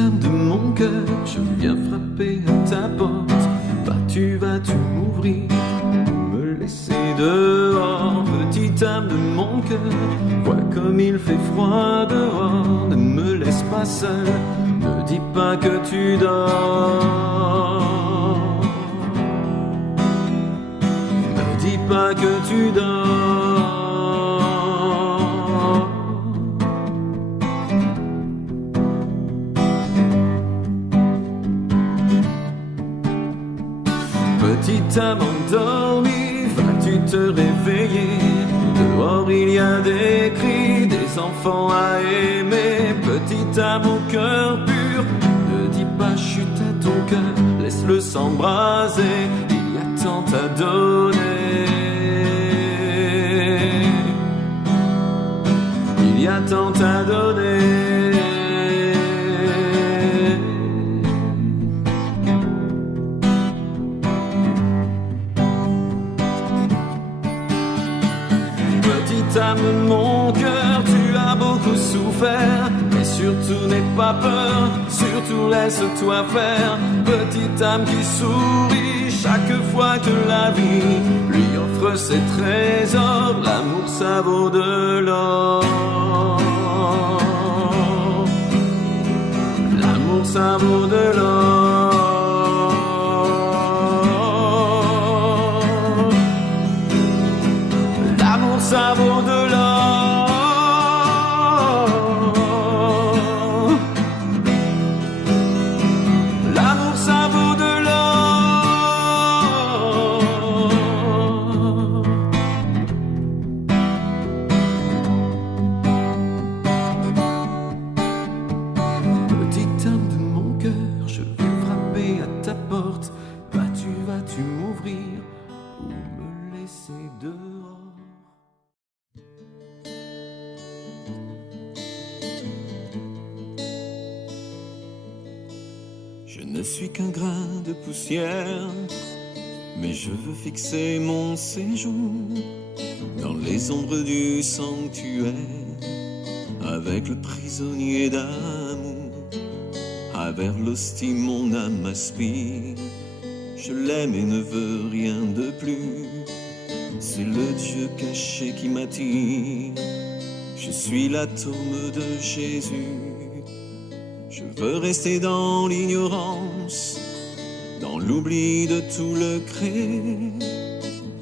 âme de mon cœur, je viens frapper à ta porte. Vas-tu m'ouvrir ou me laisser dehors? Petite âme de mon cœur, vois comme il fait froid dehors. Ne me laisse pas seul, ne dis pas que tu dors. Ne dis pas que tu dors. Petite âme endormie, vas-tu te réveiller? Dehors il y a des cris, des enfants à aimer. Petite âme au cœur pur, ne dis pas chute à ton cœur, laisse-le s'embraser, il y a tant à donner. Il y a tant à donner. Petite âme, mon cœur, tu as beaucoup souffert, mais surtout n'aie pas peur, surtout laisse-toi faire. Petite âme qui sourit chaque fois que la vie lui offre ses trésors, l'amour ça vaut de l'or. L'amour ça vaut de l'or. Ça vaut de l'or. L'amour ça vaut de l'or. Petite âme de mon cœur, je vais frapper à ta porte. Vas-tu m'ouvrir ou me laisser dehors? Je ne suis qu'un grain de poussière, mais je veux fixer mon séjour dans les ombres du sanctuaire, avec le prisonnier d'amour. À vers l'hostie mon âme aspire, je l'aime et ne veux rien de plus. C'est le Dieu caché qui m'attire, je suis l'atome de Jésus. Je veux rester dans l'ignorance, dans l'oubli de tout le cré,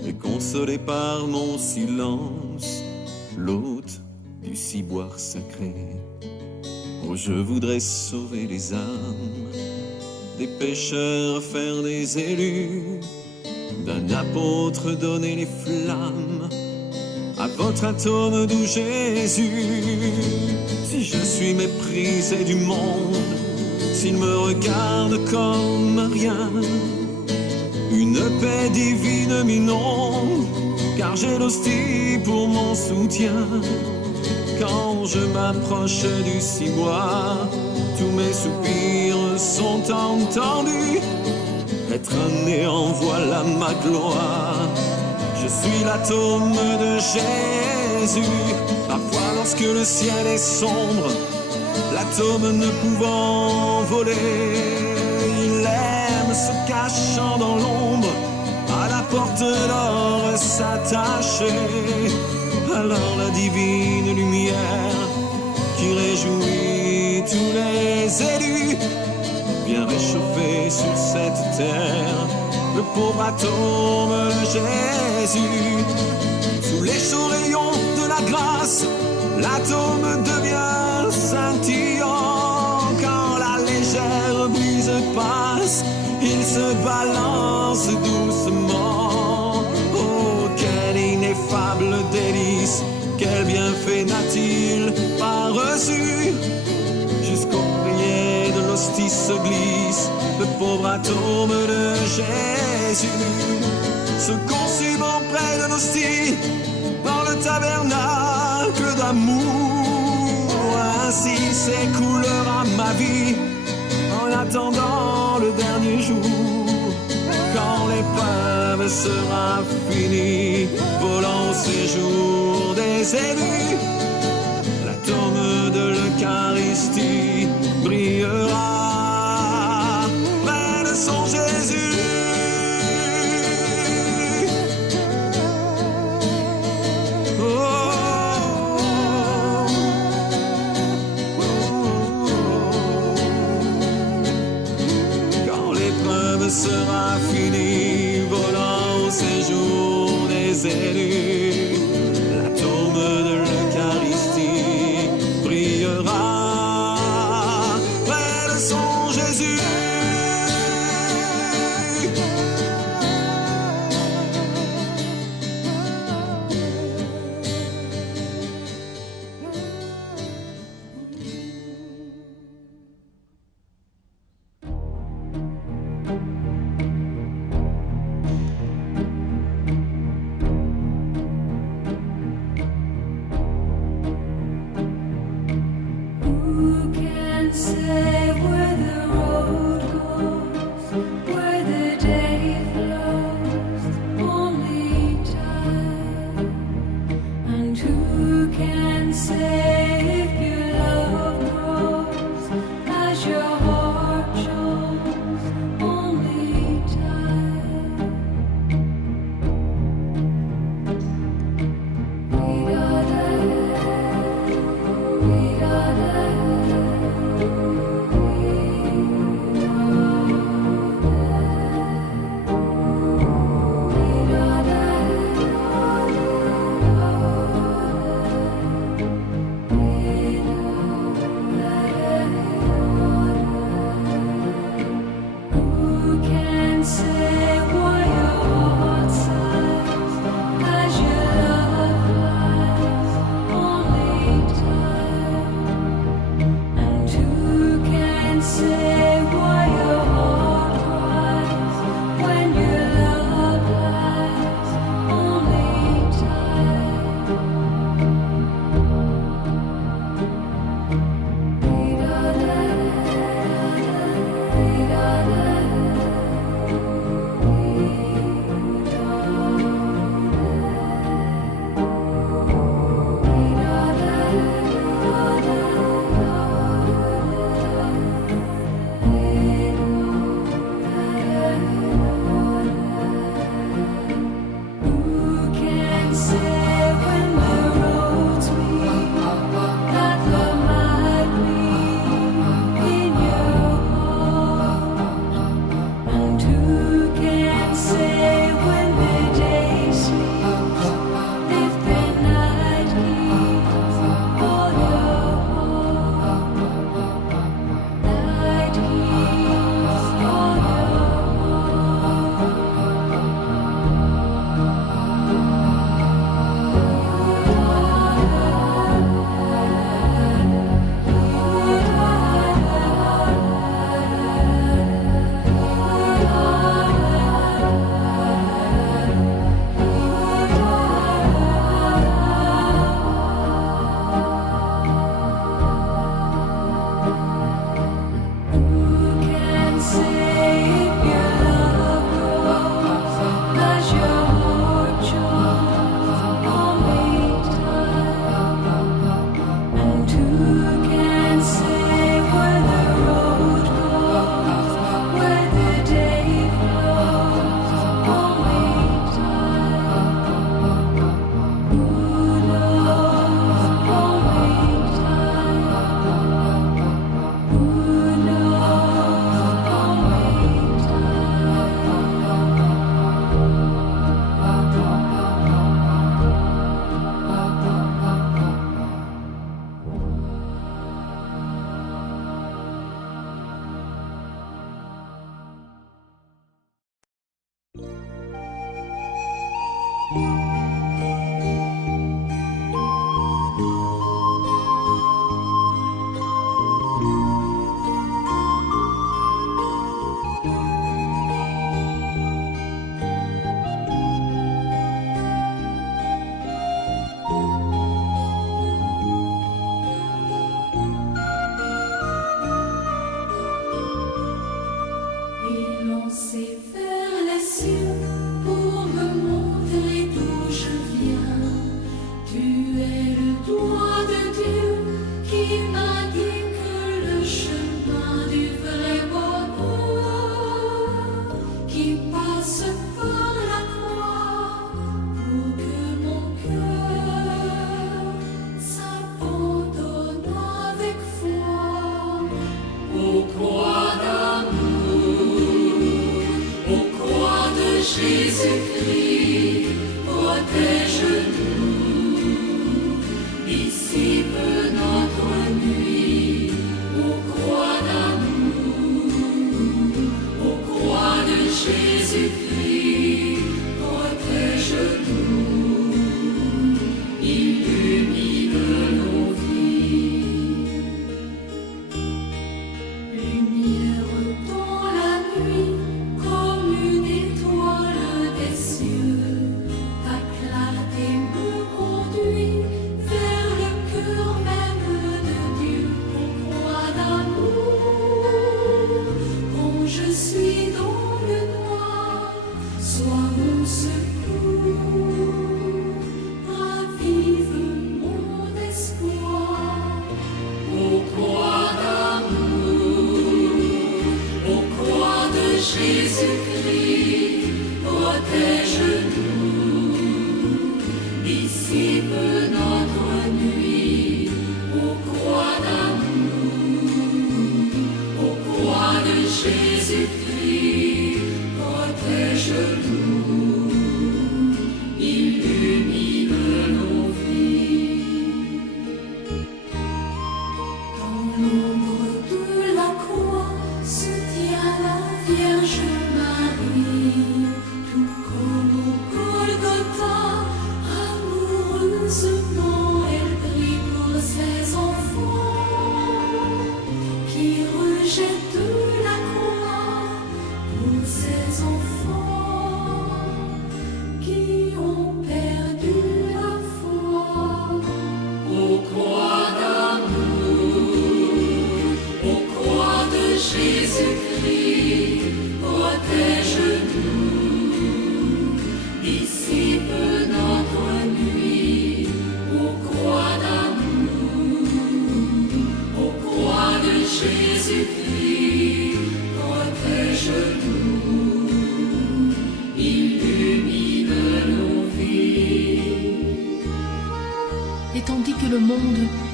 et consolé par mon silence, l'hôte du ciboire sacré. Oh, je voudrais sauver les âmes, des pécheurs faire des élus, d'un apôtre donner les flammes, à votre atome doux Jésus. Si je suis méprisé du monde, s'il me regarde comme rien, une paix divine m'inonde, car j'ai l'hostie pour mon soutien. Quand je m'approche du ciboire, tous mes soupirs sont entendus. Être un néant, voilà ma gloire. Je suis l'atome de Jésus. Parfois lorsque le ciel est sombre, l'atome ne pouvant voler, il aime se cachant dans l'ombre, à la porte d'or s'attacher. Alors la divine lumière qui réjouit tous les élus vient réchauffer sur cette terre le pauvre atome de Jésus. Sous les chauds rayons de la grâce, l'atome devient scintillant. Quand la légère brise passe, il se balance doucement. Oh, quel ineffable délice, quel bienfait n'a-t-il pas reçu? Jusqu'au prier de l'hostie se glisse le pauvre atome de Jésus, se consumant près de l'hostie dans le tabernacle d'amour. Ainsi s'écoulera ma vie en attendant le dernier jour, quand l'épreuve sera finie, volant au séjour des élus. L'atome de l'Eucharistie brillera We got. We gotta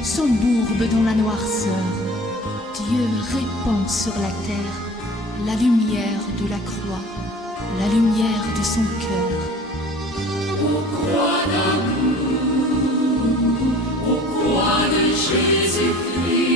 s'embourbe dans la noirceur. Dieu répand sur la terre la lumière de la croix, la lumière de son cœur. Aux croix d'amour, aux croix de Jésus-Christ.